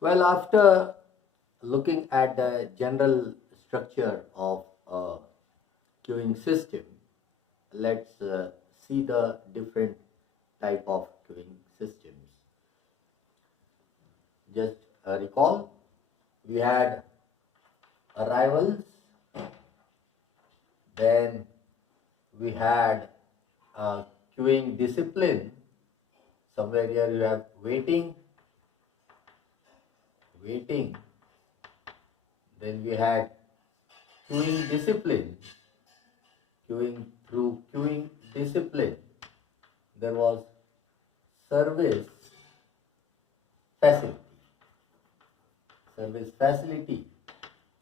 Well, after looking at the general structure of a queuing system, let's see the different type of queuing systems. Just recall, we had arrivals, then we had queuing discipline. Somewhere here you have waiting. Then we had queuing discipline, queuing discipline. There was service facility, service facility,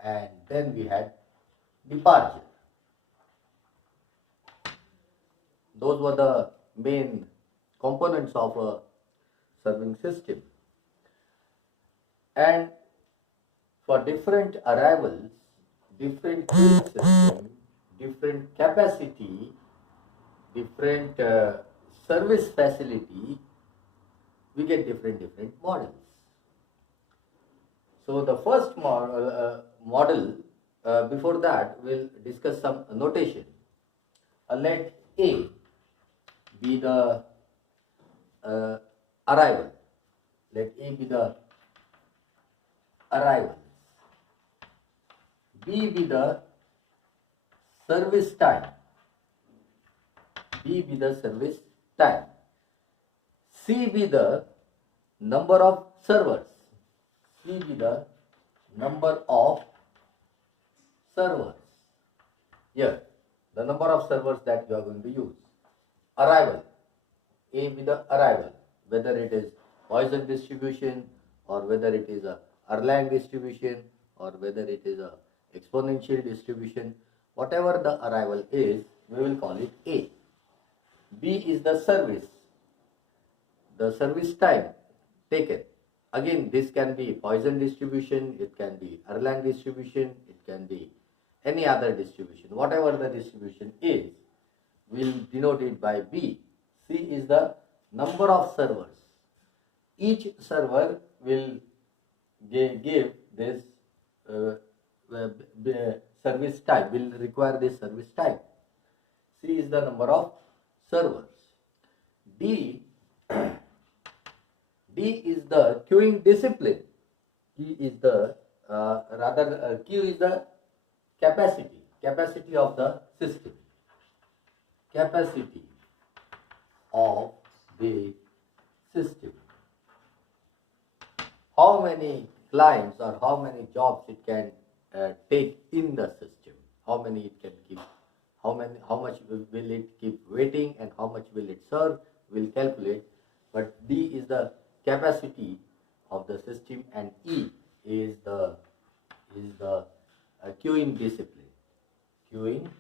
and then we had departure. Those were the main components of a serving system. And for different arrivals, different queuing system, different capacity, different service facility, we get different models. So the first model, before that we'll discuss some notation. Let A be the arrival. Let A be the arrival. B be the service time. B be the service time. C be the number of servers. C be the number of servers. Here, the number of servers that you are going to use. Arrival. A be the arrival. Whether it is Poisson distribution or whether it is a Erlang distribution or whether it is a exponential distribution, whatever the arrival is, we will call it A. B is the service time taken. Again, this can be Poisson distribution, it can be Erlang distribution, it can be any other distribution. Whatever the distribution is, we'll denote it by B. C is the number of servers. Each server will give this service type, will require this service type. C is the number of servers. D is the queuing discipline. Q is the capacity of the system. Capacity of the system. How many clients or how many jobs it can take in the system, how many it can keep, how much will it keep waiting and how much will it serve, will calculate. But D is the capacity of the system and E is the queuing discipline. Queuing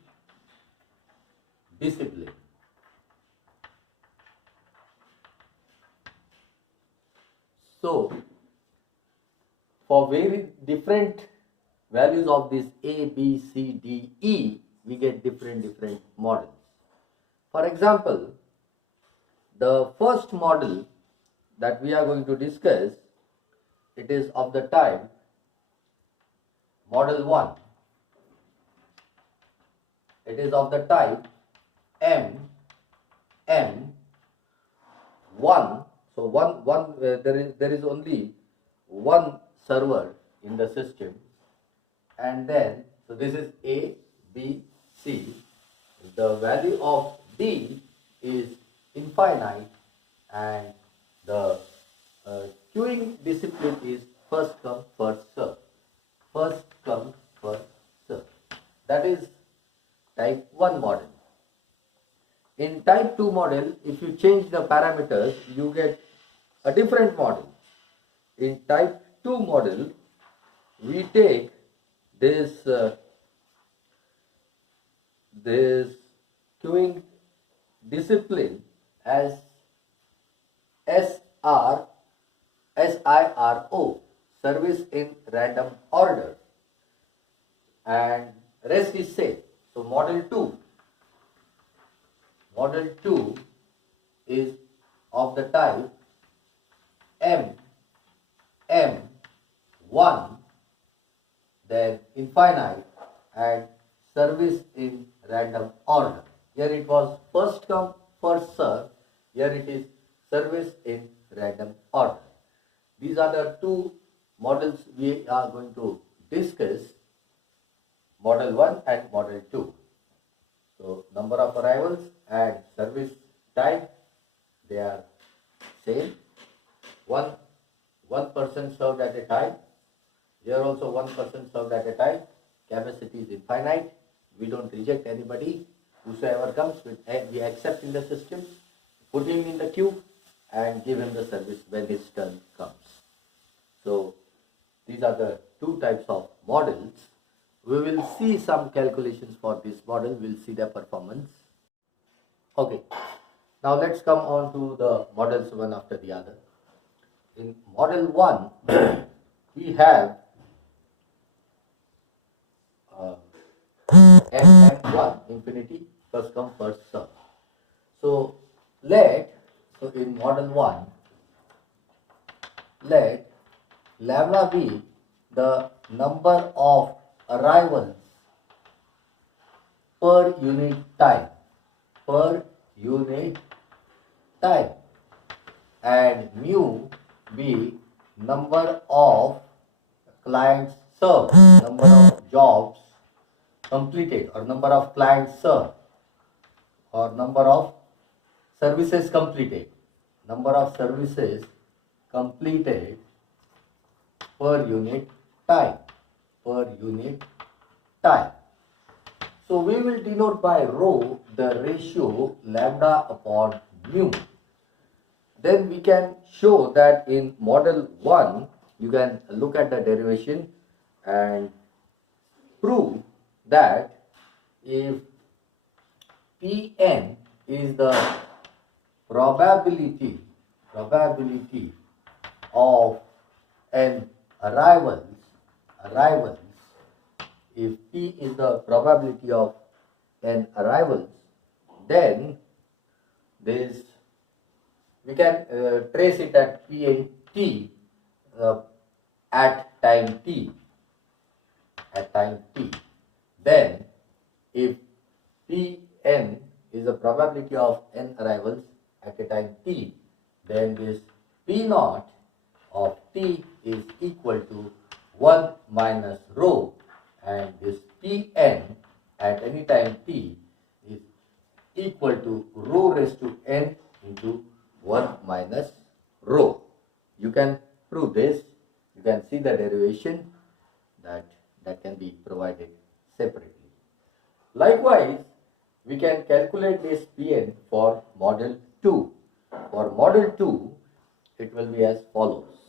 discipline. So for very different values of this A, B, C, D, E, we get different models. For example, the first model that we are going to discuss, it is of the type model 1. It is of the type M1. So there is only one server in the system, and then so this is A, B, C. The value of D is infinite, and the queuing discipline is first come first serve. First come first serve. That is type 1 model. In type 2 model, if you change the parameters, you get a different model. In type 2 model, we take this queuing discipline as SIRO, service in random order, and rest is same. So model 2 is of the type M 1, then infinite, and service in random order. Here it was first come, first serve. Here it is service in random order. These are the two models we are going to discuss, model 1 and model 2. So number of arrivals and service time, they are same. One person served at a time. Here also one person served at a time. Capacity is infinite. We don't reject anybody. Whosoever comes, we accept in the system, put him in the queue and give him the service when his turn comes. So these are the two types of models. We will see some calculations for this model. We'll see their performance. Okay. Now let's come on to the models one after the other. In model 1, we have M1 infinity, first come first serve. So in model 1, let lambda be the number of arrivals per unit time, and mu be number of clients served, number of jobs completed, or number of clients served, or number of services completed, per unit time. So we will denote by rho the ratio lambda upon mu. Then we can show that in model 1, you can look at the derivation and prove that if Pn is the probability of an arrivals, if P is the probability of an arrivals, then we can trace it at P and T at time T. Then if Pn is the probability of n arrivals at a time T, then this P0 of T is equal to 1 minus rho, and this Pn at any time T is equal to rho raised to n into 1 minus rho. You can prove this. You can see the derivation that can be provided separately. Likewise, we can calculate this Pn for model 2. For model 2, it will be as follows.